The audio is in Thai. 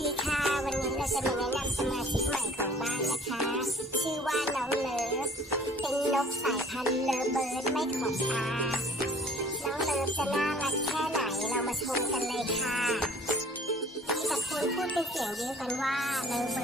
ดีค่ะ วันนี้เราจะมาแนะนำสมาชิกใหม่ของบ้านนะคะ ชื่อว่าน้องเลิฟเป็นนกสายพันธุ์เลอเบิร์ดไม่ขอบตา น้องเลิฟจะน่ารักแค่ไหนเรามาชมกันเลยค่ะมีแต่คนพูดเป็นเสียงเดียวกันว่าเลอเบิร์ด